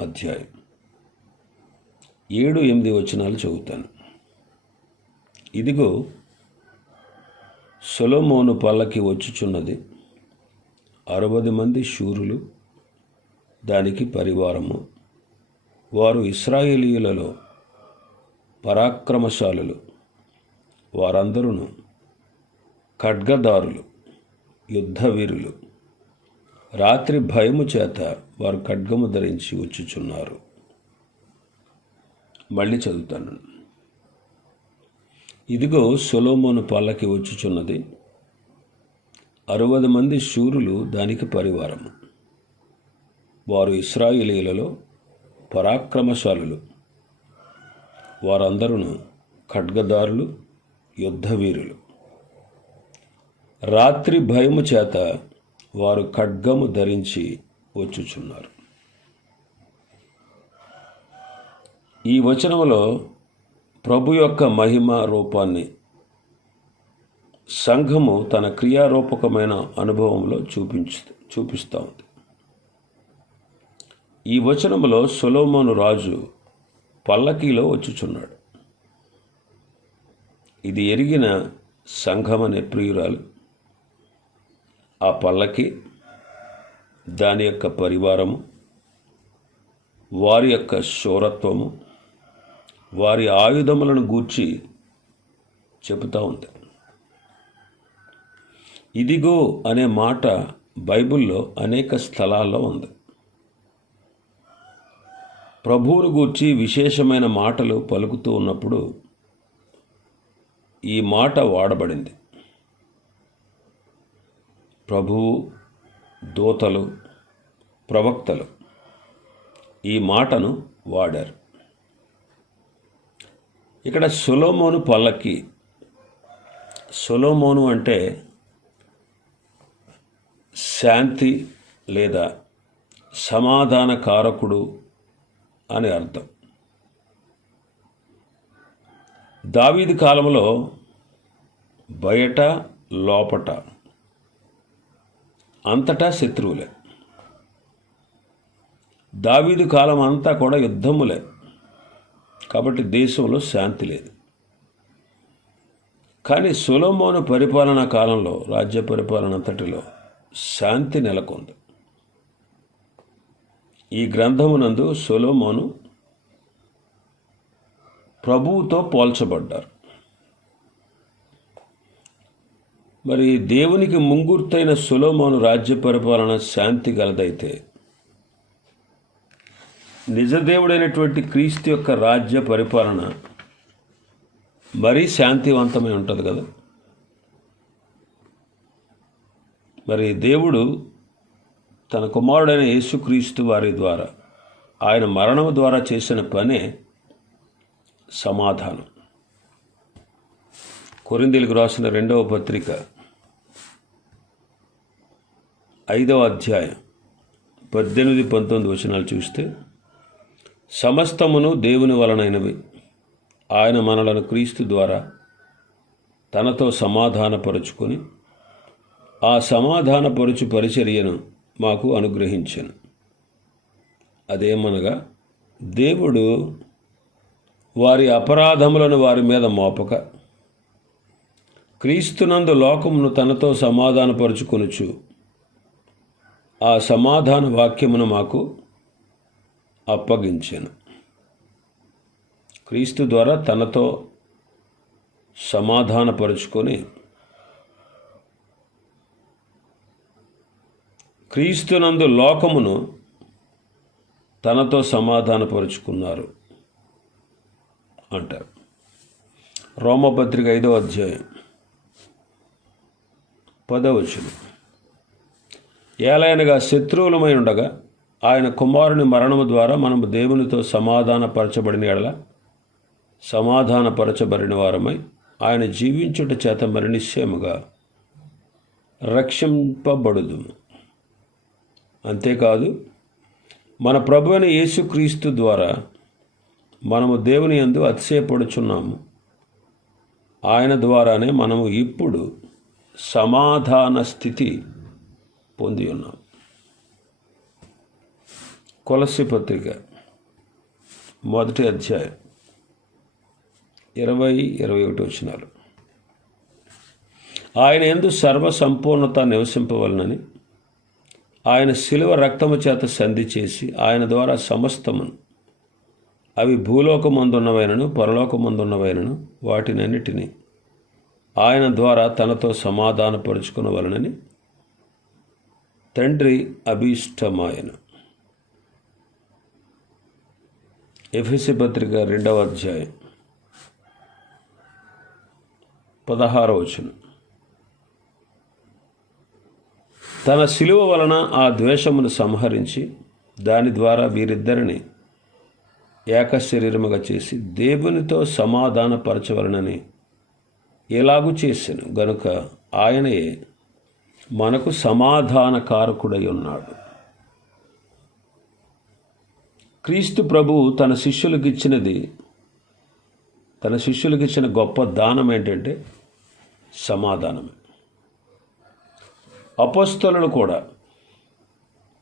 అధ్యాయం. ఏడు ఎనిమిది వచనాలు చదువుతాను. ఇదిగో సొలొమోను పల్లకి వచ్చుచున్నది అరవది మంది శూరులు దానికి పరివారము. వారు ఇస్రాయేలీయులలో పరాక్రమశాలులు. వారందరూ ఖడ్గదారులు యుద్ధవీరులు. రాత్రి భయము చేత వారు ఖడ్గము ధరించి వచ్చుచున్నారు. మళ్ళీ చదువుతాను. ఇదిగో సొలోమోను పాలకి వచ్చుచున్నది. అరవది మంది శూరులు దానికి పరివారము. వారు ఇస్రాయిలీలలో పరాక్రమశాలులు. వారందరూ ఖడ్గదారులు యుద్ధవీరులు. రాత్రి భయము చేత వారు ఖడ్గము ధరించి వచ్చుచున్నారు. ఈ వచనంలో ప్రభు యొక్క మహిమ రూపాన్ని సంఘము తన క్రియారూపకమైన అనుభవంలో చూపించు చూపిస్తూ ఉంది. ఈ వచనంలో సొలోమోను రాజు పల్లకీలో వచ్చుచున్నాడు. ఇది ఎరిగిన సంఘమనే ప్రియురాలు ఆ పల్లకి దాని యొక్క పరివారము వారి యొక్క శౌరత్వము వారి ఆయుధములను గూర్చి చెబుతూ ఉంది ఇదిగో అనే మాట బైబిల్లో అనేక స్థలాల్లో ఉంది. ప్రభువును గూర్చి విశేషమైన మాటలు పలుకుతూ ఉన్నప్పుడు ఈ మాట వాడబడింది. ప్రభువు దూతలు ప్రవక్తలు ఈ మాటను వాడారు. ఇక్కడ సొలోమోను పల్లకి సొలోమోను అంటే శాంతి లేదా సమాధాన కారకుడు అని అర్థం. దావీది కాలంలో బయట లోపట అంతటా శత్రువులే. దావీదు కాలం అంతా కూడా యుద్ధములే. కాబట్టి దేశంలో శాంతి లేదు. కానీ సులోమోను పరిపాలనా కాలంలో రాజ్య పరిపాలన అంతటిలో శాంతి నెలకొంది. ఈ గ్రంథమునందు సులోమోను ప్రభువుతో పోల్చబడ్డారు. మరి దేవునికి ముంగుర్తైన సులోమోను రాజ్య పరిపాలన శాంతి గలదైతే నిజదేవుడైనటువంటి క్రీస్తు యొక్క రాజ్య పరిపాలన మరీ శాంతివంతమై ఉంటుంది కదా. మరి దేవుడు తన కుమారుడైన యేసుక్రీస్తు వారి ద్వారా ఆయన మరణం ద్వారా చేసిన పనే సమాధానం. కొరిందీలకు రాసిన రెండవ పత్రిక ఐదవ అధ్యాయం పద్దెనిమిది పంతొమ్మిది వచనాలు చూస్తే సమస్తమును దేవుని వలనైనవి. ఆయన మనలను క్రీస్తు ద్వారా తనతో సమాధానపరుచుకొని ఆ సమాధానపరుచు పరిచర్యను మాకు అనుగ్రహించను. అదేమనగా దేవుడు వారి అపరాధములను వారి మీద మోపక క్రీస్తునందు లోకమును తనతో సమాధానపరుచుకొనుచు. ఆ సమాధాన వాక్యమును మాకు అప్పగించాను. క్రీస్తు ద్వారా తనతో సమాధానపరుచుకొని క్రీస్తునందు లోకమును తనతో సమాధానపరుచుకున్నారు అంటారు. రోమపత్రిక ఐదో అధ్యాయం. పదవచనం. ఏలైనగా శత్రువులమై ఉండగా ఆయన కుమారుని మరణము ద్వారా మనము దేవునితో సమాధానపరచబడిన ఎడల సమాధానపరచబడిన వారమై ఆయన జీవించుట చేత మరి నిశ్చయముగా రక్షింపబడుదు అంతేకాదు మన ప్రభు అయిన యేసుక్రీస్తు ద్వారా మనము దేవుని యందు అతిశయపడుచున్నాము. ఆయన ద్వారానే మనము ఇప్పుడు సమాధాన స్థితి పొంది ఉన్నాం. కొలసి పత్రిక మొదటి అధ్యాయం ఇరవై ఇరవై ఒకటి వచ్చినారు ఆయన ఎందు సర్వ సంపూర్ణత నివసింపవలనని ఆయన శిలువ రక్తము చేత సంధి చేసి ఆయన ద్వారా సమస్తమును అవి భూలోకమందున్నవైనను పరలోకమందున్నవైనను వాటినన్నిటినీ ఆయన ద్వారా తనతో సమాధానపరుచుకునవలనని. తండ్రి అభీష్టమాయన. ఎఫ్ఎసి పత్రిక రెండవ అధ్యాయం. పదహారవ వచనం. తన శిలువ వలన ఆ ద్వేషమును సంహరించి దాని ద్వారా వీరిద్దరిని ఏక శరీరముగా చేసి దేవునితో సమాధానపరచవలనని ఎలాగూ చేశాను. గనుక ఆయనే మనకు సమాధానకారకుడై ఉన్నాడు. క్రీస్తు ప్రభువు తన శిష్యులకు ఇచ్చినది తన శిష్యులకు ఇచ్చిన గొప్ప దానం ఏంటంటే సమాధానమే. అపస్తులను కూడా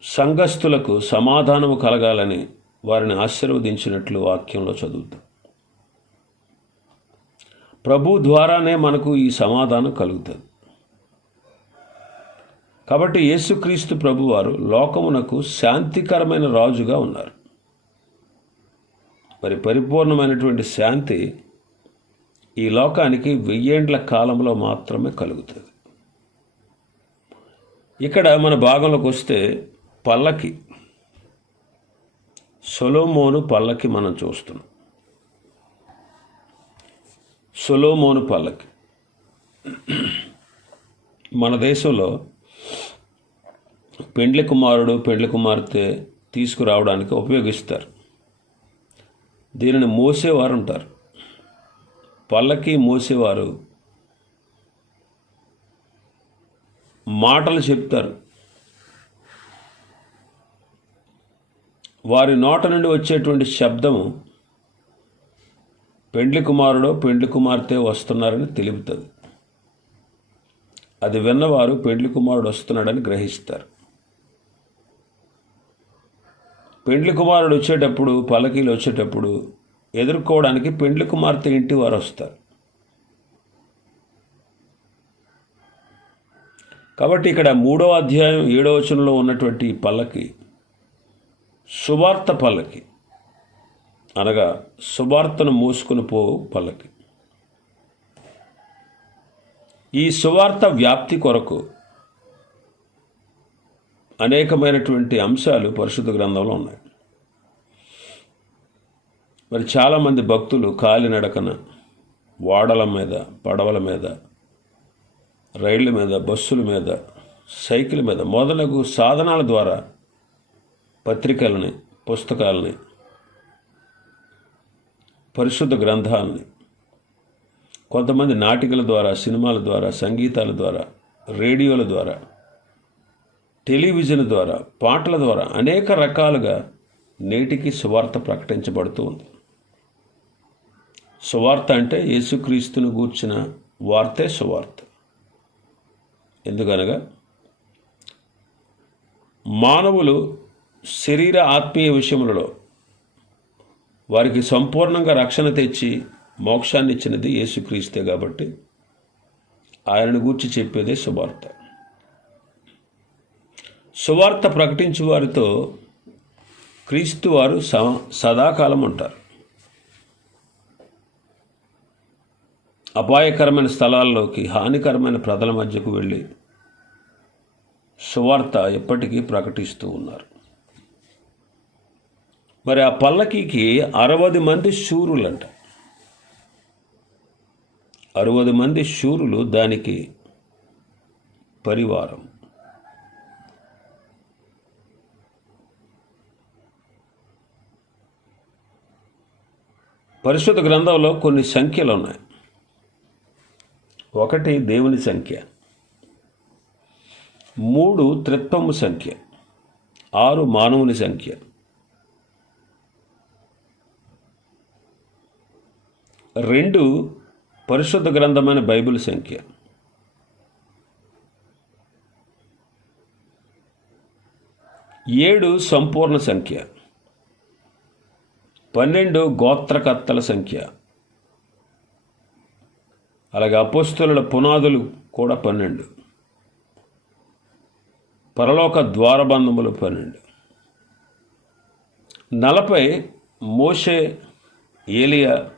సంఘస్థులకు సమాధానము కలగాలని వారిని ఆశీర్వదించినట్లు వాక్యంలో చదువుతాం. ప్రభు ద్వారానే మనకు ఈ సమాధానం కలుగుతుంది. కాబట్టి యేసుక్రీస్తు ప్రభువారు లోకమునకు శాంతికరమైన రాజుగా ఉన్నారు. మరి పరిపూర్ణమైనటువంటి శాంతి ఈ లోకానికి వెయ్యేండ్ల కాలంలో మాత్రమే కలుగుతుంది. ఇక్కడ మన భాగంలోకి వస్తే పల్లకి సొలోమోను పల్లకి మనం చూస్తున్నాం. సొలోమోను పల్లకి. మన దేశంలో పెండ్లి కుమారుడు పెండ్లి కుమార్తె తీసుకురావడానికి ఉపయోగిస్తారు. దీనిని మోసేవారు ఉంటారు పల్లకి మోసేవారు మాటలు చెప్తారు. వారి నోట నుండి వచ్చేటువంటి శబ్దము పెండ్లి కుమారుడో పెండ్లి కుమార్తె వస్తున్నారని తెలుపుతుంది. అది విన్నవారు పెండ్లి కుమారుడు వస్తున్నాడని గ్రహిస్తారు. పెండ్లి కుమారుడు వచ్చేటప్పుడు పలకీలు వచ్చేటప్పుడు ఎదుర్కోవడానికి పెండ్లి కుమార్తె ఇంటి వారు వస్తారు. కాబట్టి ఇక్కడ మూడో అధ్యాయం ఏడో వచనంలో ఉన్నటువంటి పల్లకి సువార్త పల్లకి అనగా సువార్తను మోసుకుని పోవు పల్లకి. ఈ సువార్త వ్యాప్తి కొరకు అనేకమైనటువంటి అంశాలు పరిశుద్ధ గ్రంథంలో ఉన్నాయి. మరి చాలామంది భక్తులు కాలినడకన వాడల మీద పడవల మీద రైళ్ళ మీద బస్సుల మీద సైకిల్ మీద మొదలగు సాధనాల ద్వారా పత్రికలని పుస్తకాలని పరిశుద్ధ గ్రంథాలని. కొంతమంది నాటికల ద్వారా సినిమాల ద్వారా సంగీతాల ద్వారా రేడియోల ద్వారా టెలివిజన్ ద్వారా పాటల ద్వారా అనేక రకాలుగా నేటికి సువార్త ప్రకటించబడుతూ ఉంది. సువార్త అంటే యేసుక్రీస్తును గూర్చిన వార్తే సువార్త. ఎందుకనగా మానవులు శరీర ఆత్మీయ విషయములలో వారికి సంపూర్ణంగా రక్షణ తెచ్చి మోక్షాన్ని ఇచ్చినది యేసుక్రీస్తే కాబట్టి ఆయనను గూర్చి చెప్పేదే సువార్త. సువార్త ప్రకటించు వారితో క్రీస్తు వారు సదాకాలం ఉంటారు. అపాయకరమైన స్థలాల్లోకి హానికరమైన ప్రజల మధ్యకు వెళ్ళి సువార్త ఎప్పటికీ ప్రకటిస్తూ ఉన్నారు. మరి ఆ పల్లకీకి అరవది మంది శూరులంట. అరవది మంది శూరులు దానికి పరివారం. పరిశుద్ధ గ్రంథంలో కొన్ని సంఖ్యలు ఉన్నాయి. ఒకటి దేవుని సంఖ్య. మూడు త్రిత్వము సంఖ్య. ఆరు మానవుని సంఖ్య. రెండు పరిశుద్ధ గ్రంథమైన బైబిల్ సంఖ్య. ఏడు సంపూర్ణ సంఖ్య. పన్నెండు గోత్రకర్తల సంఖ్య. అలాగే అపోస్తుల పునాదులు కూడా పన్నెండు. పరలోక ద్వారబంధములు పన్నెండు. నలభై మోషే ఏలియా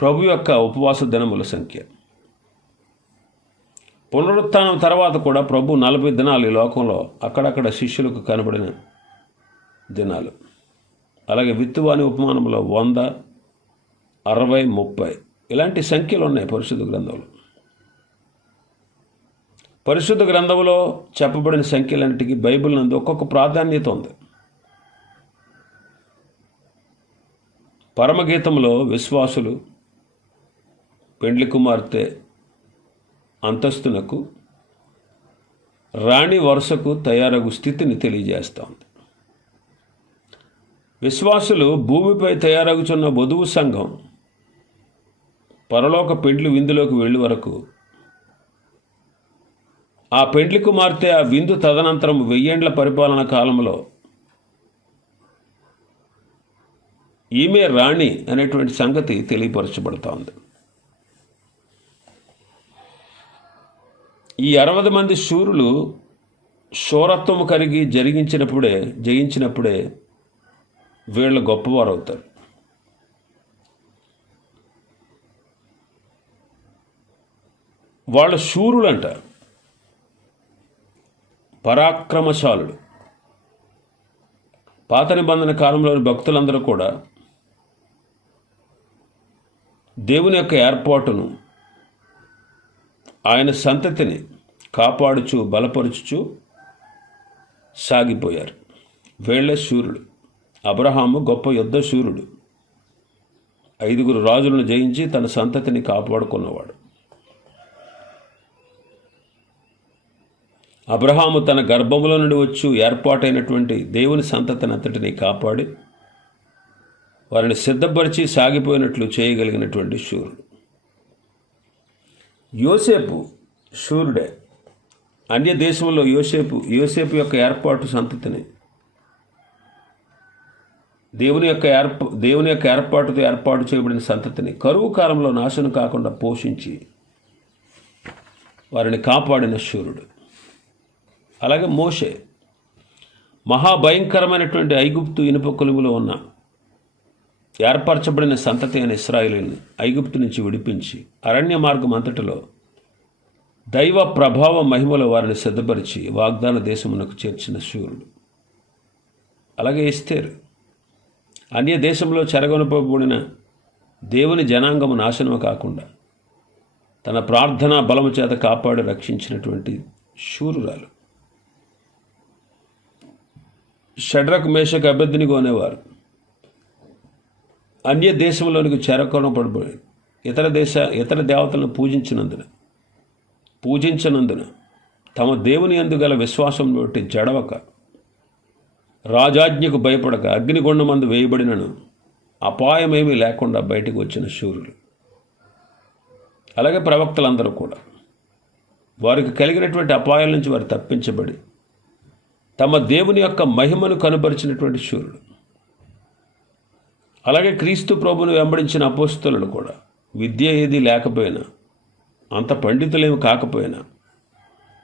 ప్రభు యొక్క ఉపవాస దినముల సంఖ్య. పునరుత్నం తర్వాత కూడా ప్రభు నలభై దినాలు ఈ లోకంలో అక్కడక్కడ శిష్యులకు కనబడిన దినాలు. అలాగే విత్తువాని ఉపమానంలో వంద అరవై ముప్పై ఇలాంటి సంఖ్యలు ఉన్నాయి పరిశుద్ధ గ్రంథంలో. పరిశుద్ధ గ్రంథంలో చెప్పబడిన సంఖ్యలన్నిటికీ బైబిల్ నందు ఒక్కొక్క ప్రాధాన్యత ఉంది. పరమగీతంలో విశ్వాసులు పెండ్లి కుమార్తె అంతస్తునకు రాణి వరుసకు తయారగు స్థితిని తెలియజేస్తోంది. విశ్వాసులు భూమిపై తయారగుచున్న వధువు సంఘం పరలోక పెండ్లి విందులోకి వెళ్ళి వరకు ఆ పెండ్లి కుమార్తె ఆ విందు తదనంతరం వెయ్యేండ్ల పరిపాలన కాలంలో ఈమె రాణి అనేటువంటి సంగతి తెలియపరచబడుతోంది. ఈ అరవై మంది శూరులు శూరత్వము కలిగి జరిగించినప్పుడే జయించినప్పుడే వీళ్ళు గొప్పవారు అవుతారు వాళ్ళ శూరులంట పరాక్రమశాలుడు. పాత నిబంధన కాలంలోని భక్తులందరూ కూడా దేవుని యొక్క ఏర్పాటును ఆయన సంతతిని కాపాడుచు బలపరుచుచు సాగిపోయారు. వేళ్ళ శూరుడు అబ్రహాము గొప్ప యుద్ధ శూరుడు. ఐదుగురు రాజులను జయించి తన సంతతిని కాపాడుకున్నవాడు. అబ్రహాము తన గర్భములో నుండి వచ్చు ఏర్పాటైనటువంటి దేవుని సంతతిని అంతటిని కాపాడి వారిని సిద్ధపరిచి సాగిపోయినట్లు చేయగలిగినటువంటి శూరుడు. యోసేపు శూరుడే. అన్య దేశంలో యోసేపు యోసేపు యొక్క ఏర్పాటు సంతతిని. దేవుని యొక్క ఏర్ప దేవుని యొక్క ఏర్పాటుతో ఏర్పాటు చేయబడిన సంతతిని. కరువు కాలంలో నాశనం కాకుండా పోషించి వారిని కాపాడిన శూరుడు. అలాగే మోషే. మహాభయంకరమైనటువంటి ఐగుప్తు ఇనుప కొలువులో ఉన్న ఏర్పరచబడిన సంతతి అయిన ఇస్రాయిల్ని ఐగుప్తు నుంచి విడిపించి అరణ్య మార్గం అంతటిలో దైవ ప్రభావ మహిమలో వారిని సిద్ధపరిచి వాగ్దాన దేశమునకు చేర్చిన శూరుడు. అలాగే ఇస్తేరు అన్య దేశంలో చెరగొనపబడిన దేవుని జనాంగము నాశనము కాకుండా తన ప్రార్థనా బలము చేత కాపాడి రక్షించినటువంటి శూరురాలు. షడ్రక్ మేషకు అభ్యర్థినిగా అనేవారు. అన్య దేశంలోనికి చెరకొనపడబడి ఇతర దేశ ఇతర దేవతలను పూజించినందున పూజించినందున తమ దేవుని అందుగల విశ్వాసం బట్టి జడవక రాజాజ్ఞకు భయపడక అగ్నిగుండమందు వేయబడినను అపాయమేమీ లేకుండా బయటకు వచ్చిన శూరులు. అలాగే ప్రవక్తలందరూ కూడా వారికి కలిగినటువంటి అపాయాల నుంచి వారు తప్పించబడి తమ దేవుని యొక్క మహిమను కనుపరిచినటువంటి శూరుడు అలాగే క్రీస్తు ప్రభును వెంబడించిన అపోస్తులను కూడా. విద్య ఏది లేకపోయినా అంత పండితులేమి కాకపోయినా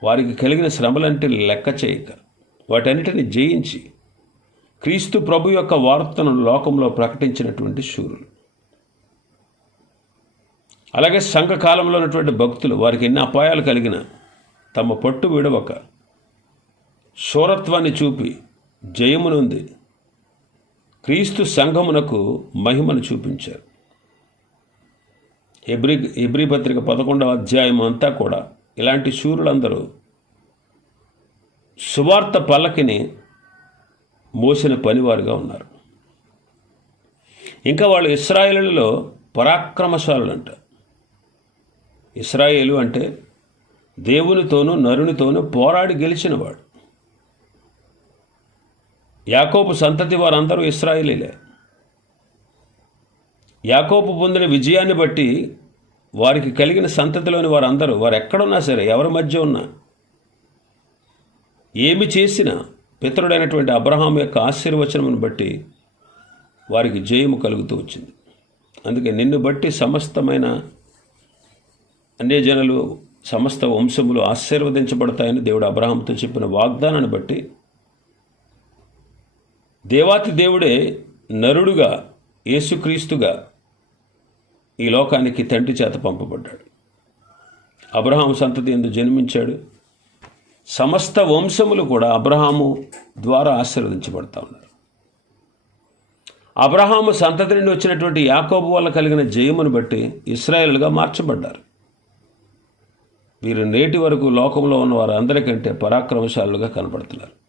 వారికి కలిగిన శ్రమలంటే లెక్క చేయక వాటన్నిటిని జయించి క్రీస్తు ప్రభు యొక్క వార్తను లోకంలో ప్రకటించినటువంటి శూరులు. అలాగే సంఘకాలంలో ఉన్నటువంటి భక్తులు వారికి ఎన్ని అపాయాలు కలిగిన తమ పట్టు విడవక శూరత్వాన్ని చూపి జయమునుంది క్రీస్తు సంఘమునకు మహిమను చూపించారు. ఎబ్రి ఎబ్రి పత్రిక పదకొండవ అధ్యాయం అంతా కూడా ఇలాంటి శూరులందరూ సువార్త పల్లకిని మోసిన పనివారుగా ఉన్నారు. ఇంకా వాళ్ళు ఇస్రాయేలులో పరాక్రమశాలులు అంట ఇస్రాయేలు అంటే దేవునితోనూ నరునితోనూ పోరాడి గెలిచినవాడు యాకోపు సంతతి వారందరూ ఇస్రాయేలీలే. యాకోపు పొందిన విజయాన్ని బట్టి వారికి కలిగిన సంతతిలోని వారందరూ వారు ఎక్కడున్నా సరే ఎవరి మధ్య ఉన్నా ఏమి చేసినా పితరుడైనటువంటి అబ్రహాం యొక్క ఆశీర్వచనమును బట్టి వారికి జయము కలుగుతూ వచ్చింది. అందుకే నిన్ను బట్టి సమస్తమైన అన్యజనులు సమస్త వంశములు ఆశీర్వదించబడతాయని దేవుడు అబ్రహాంతో చెప్పిన వాగ్దానాన్ని బట్టి దేవాతి దేవుడే నరుడుగా యేసుక్రీస్తుగా ఈ లోకానికి తండ్రి చేత పంపబడ్డాడు. అబ్రహాం సంతతి ఎందు జన్మించాడు. సమస్త వంశములు కూడా అబ్రహాము ద్వారా ఆశీర్వదించబడతా ఉన్నారు. అబ్రహాము సంతతి నుండి వచ్చినటువంటి యాకోబు వల్ల కలిగిన జయమును బట్టి ఇస్రాయేల్గా మార్చబడ్డారు. వీరు నేటి వరకు లోకంలో ఉన్న వారందరికంటే పరాక్రమశాలుగా కనబడుతున్నారు.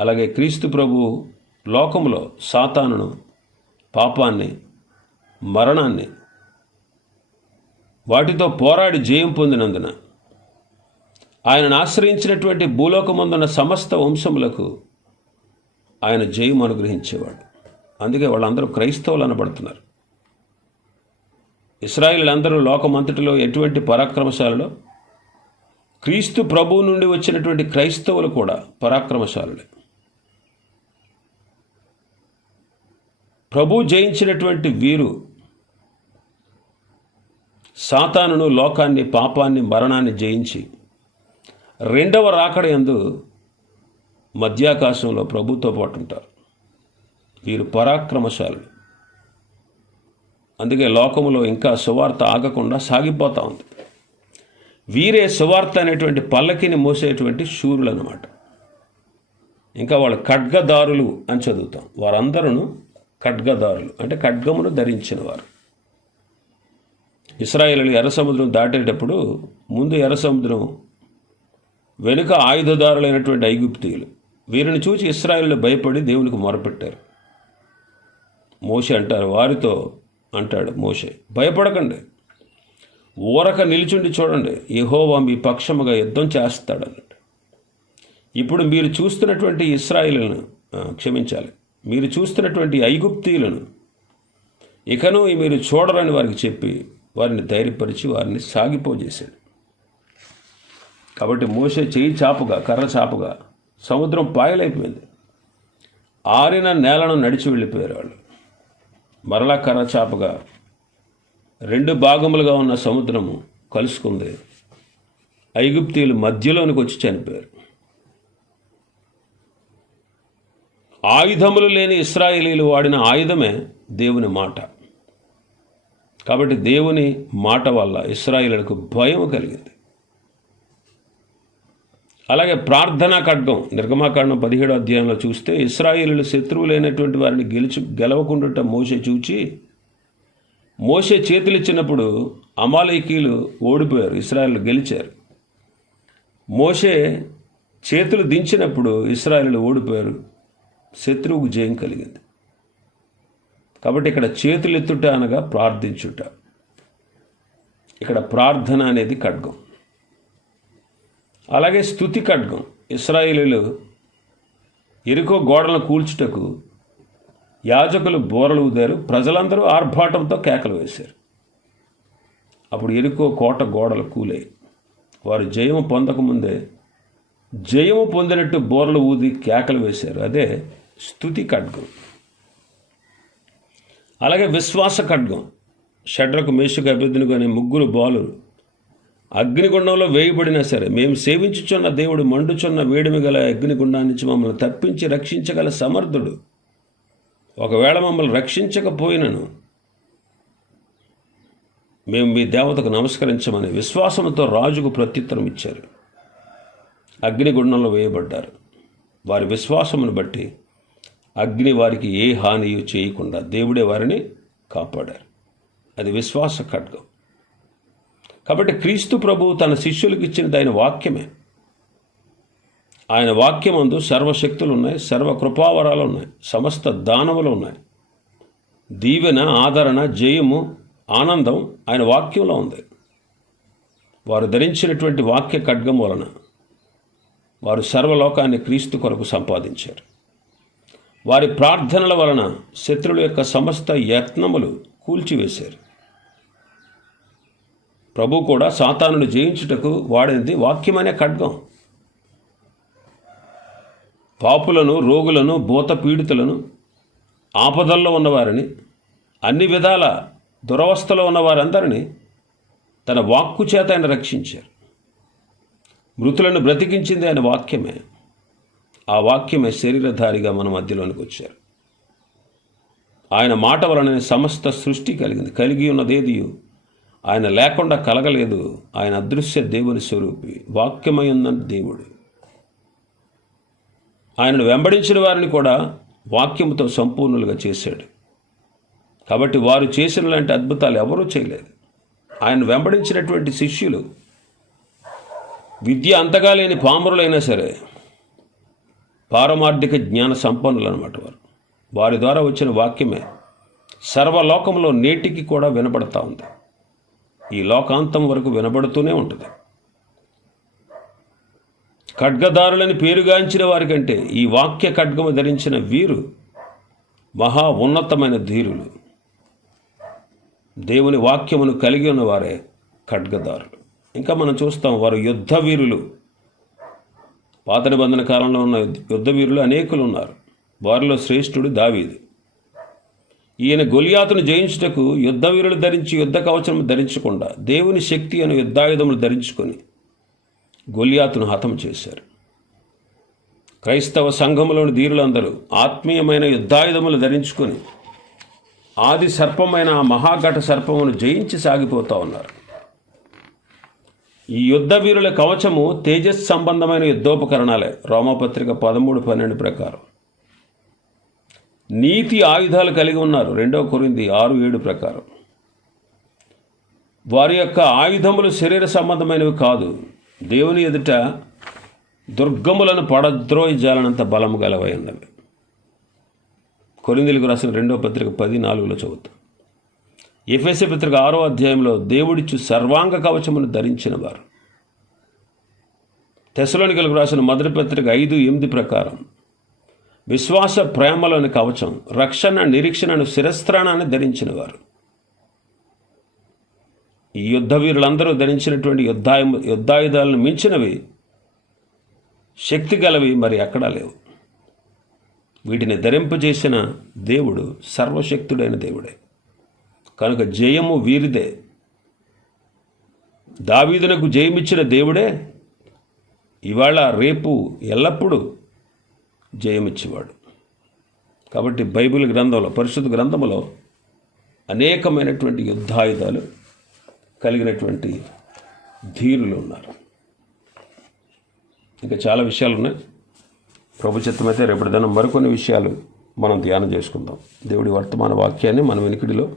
అలాగే క్రీస్తు ప్రభు లోకంలో సాతానును పాపాన్ని మరణాన్ని వాటితో పోరాడి జయం పొందినందున ఆయనను ఆశ్రయించినటువంటి భూలోకమందున్న సమస్త వంశములకు ఆయన జయం అనుగ్రహించేవాడు. అందుకే వాళ్ళందరూ క్రైస్తవులు అనబడుతున్నారు. ఇస్రాయిలందరూ లోకమంతటిలో ఎటువంటి పరాక్రమశాలలో? క్రీస్తు ప్రభువు నుండి వచ్చినటువంటి క్రైస్తవులు కూడా పరాక్రమశాలులే. ప్రభు జయించినటువంటి వీరు సాతానును లోకాన్ని పాపాన్ని మరణాన్ని జయించి రెండవ రాకడ యందు మధ్యాకాశంలో ప్రభుతో పాటు ఉంటారు. వీరు పరాక్రమశాలు. అందుకే లోకములో ఇంకా సువార్త ఆగకుండా సాగిపోతూ ఉంది. వీరే సువార్త అనేటువంటి పల్లకిని మోసేటువంటి శూరులు అన్నమాట ఇంకా వాళ్ళు ఖడ్గదారులు అని చదువుతాం. వారందరూ ఖడ్గదారులు. అంటే ఖడ్గమును ధరించిన వారు ఇస్రాయేలు ఎర్ర సముద్రం దాటేటప్పుడు ముందు ఎర్ర సముద్రం వెనుక ఆయుధదారులైనటువంటి ఐగుప్తీయులు. వీరిని చూసి ఇస్రాయేలు భయపడి దేవునికి మొరపెట్టారు. మోషే అంటారు వారితో అంటాడు మోషే భయపడకండి. ఊరక నిలిచుండి చూడండి. యహోవా మీ పక్షముగా యుద్ధం చేస్తాడన్నట్టు ఇప్పుడు మీరు చూస్తున్నటువంటి ఇస్రాయిలను క్షమించాలి. మీరు చూస్తున్నటువంటి ఐగుప్తీయులను ఇకను మీరు చూడరని వారికి చెప్పి వారిని ధైర్యపరిచి వారిని సాగిపోజేశాడు. కాబట్టి మోసే చేయి చాపుగా కర్ర చాపుగా సముద్రం పాయలైపోయింది. ఆరిన నేలను నడిచి వెళ్ళిపోయారు వాళ్ళు. మరలా కర్ర చాపగా రెండు భాగములుగా ఉన్న సముద్రము కలుసుకుంది. ఐగుప్తీయులు మధ్యలోనికి వచ్చి చనిపోయారు. ఆయుధములు లేని ఇస్రాయేలీలు వాడిన ఆయుధమే దేవుని మాట. కాబట్టి దేవుని మాట వల్ల ఇస్రాయేలులకు భయం కలిగింది. అలాగే ప్రార్థనా ఖడ్గం నిర్గమాకాండం పదిహేడు అధ్యాయంలో చూస్తే ఇస్రాయేలీలు శత్రువులైనటువంటి వారిని గెలిచి గెలవకుండా మోసే చూచి మోసే చేతులిచ్చినప్పుడు అమాలయకీలు ఓడిపోయారు ఇస్రాయేల్ గెలిచారు. మోసే చేతులు దించినప్పుడు ఇస్రాయలు ఓడిపోయారు. శత్రువుకు జయం కలిగింది. కాబట్టి ఇక్కడ చేతులెత్తుట అనగా ప్రార్థించుట. ఇక్కడ ప్రార్థన అనేది ఖడ్గం. అలాగే స్థుతి ఖడ్గం. ఇస్రాయేలీలు ఎరుకో గోడలను కూల్చుటకు యాజకులు బోరలు ఊదారు. ప్రజలందరూ ఆర్భాటంతో కేకలు వేశారు. అప్పుడు ఎరుకో కోట గోడలు కూలాయి. వారు జయము పొందకముందే జయము పొందినట్టు బోర్లు ఊది కేకలు వేశారు. అదే స్థుతి ఖడ్గం. అలాగే విశ్వాస ఖడ్గం. షడ్రకు మేషుకు అభ్యర్థునిగా అనే ముగ్గురు బాలురు అగ్నిగుండంలో వేయబడినా సరే మేము సేవించుచున్న దేవుడు మండుచున్న వేడిమి గల అగ్నిగుండం నుంచి మమ్మల్ని తప్పించి రక్షించగల సమర్థుడు. ఒకవేళ మమ్మల్ని రక్షించకపోయినను మేము మీ దేవతకు నమస్కరించమని విశ్వాసంతో రాజుకు ప్రత్యుత్తరం ఇచ్చారు. అగ్నిగుండంలో వేయబడ్డారు. వారి విశ్వాసమును బట్టి అగ్ని వారికి ఏ హాని చేయకుండా దేవుడే వారిని కాపాడారు. అది విశ్వాస ఖడ్గం. కాబట్టి క్రీస్తు ప్రభువు తన శిష్యులకు ఇచ్చినది ఆయన వాక్యమే. ఆయన వాక్యమందు సర్వశక్తులు ఉన్నాయి సర్వ కృపావరాలు ఉన్నాయి సమస్త దానములు ఉన్నాయి. దీవెన ఆదరణ జయము ఆనందం ఆయన వాక్యంలో ఉంది. వారు ధరించినటువంటి వాక్య ఖడ్గం వలన వారు సర్వలోకాన్ని క్రీస్తు కొరకు సంపాదించారు. వారి ప్రార్థనల వలన శత్రువుల యొక్క సమస్త యత్నములు కూల్చివేశారు. ప్రభు కూడా సాతానును జయించుటకు వాడినది వాక్యమనే ఖడ్గం. పాపులను రోగులను భూత పీడితులను ఆపదల్లో ఉన్నవారిని అన్ని విధాల దురవస్థలో ఉన్న వారందరినీ తన వాక్కు చేత ఆయన రక్షించారు. మృతులను బ్రతికించింది ఆయన వాక్యమే. ఆ వాక్యమే శరీరధారిగా మన మధ్యలోనికి వచ్చారు. ఆయన మాట వలననే సమస్త సృష్టి కలిగింది. కలిగి ఉన్నదేది? ఆయన లేకుండా కలగలేదు. ఆయన అదృశ్య దేవుని స్వరూపి. వాక్యమై ఉన్న దేవుడు. ఆయనను వెంబడించిన వారిని కూడా వాక్యముతో సంపూర్ణులుగా చేశాడు. కాబట్టి వారు చేసిన లాంటి అద్భుతాలు ఎవరూ చేయలేదు. ఆయన వెంబడించినటువంటి శిష్యులు విద్య అంతగా లేని పామరులైనా సరే పారమార్థిక జ్ఞాన సంపన్నులు అనమాట వారు. వారి ద్వారా వచ్చిన వాక్యమే సర్వలోకంలో నేటికి కూడా వినబడతా ఉంది. ఈ లోకాంతం వరకు వినబడుతూనే ఉంటుంది. ఖడ్గదారులని పేరుగాంచిన వారికంటే ఈ వాక్య ఖడ్గము ధరించిన వీరు మహా ఉన్నతమైన ధీరులు. దేవుని వాక్యమును కలిగి ఉన్నవారే ఖడ్గదారులు ఇంకా మనం చూస్తాం వారు యుద్ధ వీరులు. పాత నిబంధన కాలంలో ఉన్న యుద్ధవీరులు అనేకులు ఉన్నారు. వారిలో శ్రేష్ఠుడు దావీదు. ఈయన గొలియాతును జయించుటకు యుద్ధవీరులు ధరించి యుద్ధ కవచం ధరించకుండా దేవుని శక్తి అను యుద్ధాయుధములు ధరించుకొని గొలియాతును హతం చేశారు. క్రైస్తవ సంఘములోని ధీరులందరూ ఆత్మీయమైన యుద్ధాయుధములు ధరించుకొని ఆది సర్పమైన ఆ మహాఘట సర్పమును జయించి సాగిపోతూ ఉన్నారు. ఈ యుద్ధ వీరుల కవచము తేజస్ సంబంధమైన యుద్ధోపకరణాలే. రోమపత్రిక పదమూడు పన్నెండు ప్రకారం. నీతి ఆయుధాలు కలిగి ఉన్నారు. రెండవ కొరింది ఆరు ఏడు ప్రకారం. వారి యొక్క ఆయుధములు శరీర సంబంధమైనవి కాదు. దేవుని ఎదుట దుర్గములను పడద్రోయి జాలనంత బలము గలవై ఉన్నవి కొరిందులకు రాసిన రెండవ పత్రిక పది నాలుగులో చదువుతాం. ఎఫ్ఎస్ఏ పత్రిక ఆరో అధ్యాయంలో దేవుడిచ్చు సర్వాంగ కవచమును ధరించిన వారు తెసలోనికలకు రాసిన మొదటి పత్రిక ఐదు ఎనిమిది ప్రకారం విశ్వాస ప్రేమలోని కవచం రక్షణ నిరీక్షణను శిరస్త్రాణాన్ని ధరించిన వారు ఈ యుద్ధ వీరులందరూ ధరించినటువంటి యుద్ధాయు యుద్ధాయుధాలను మించినవి శక్తి గలవి మరి ఎక్కడా లేవు. వీటిని ధరింపజేసిన దేవుడు సర్వశక్తుడైన దేవుడే. కనుక జయము వీరిదే. దావీదునకు జయమిచ్చిన దేవుడే ఇవాళ రేపు ఎల్లప్పుడూ జయమిచ్చేవాడు. కాబట్టి బైబిల్ గ్రంథంలో పరిశుద్ధ గ్రంథంలో అనేకమైనటువంటి యుద్ధాయుధాలు కలిగినటువంటి ధీరులు ఉన్నారు. ఇంకా చాలా విషయాలు ఉన్నాయి. ప్రభు చిత్తమైతే రేపటి దినం మరికొన్ని విషయాలు మనం ధ్యానం చేసుకుందాం. దేవుడి వర్తమాన వాక్యాన్ని మన వెనుకడిలో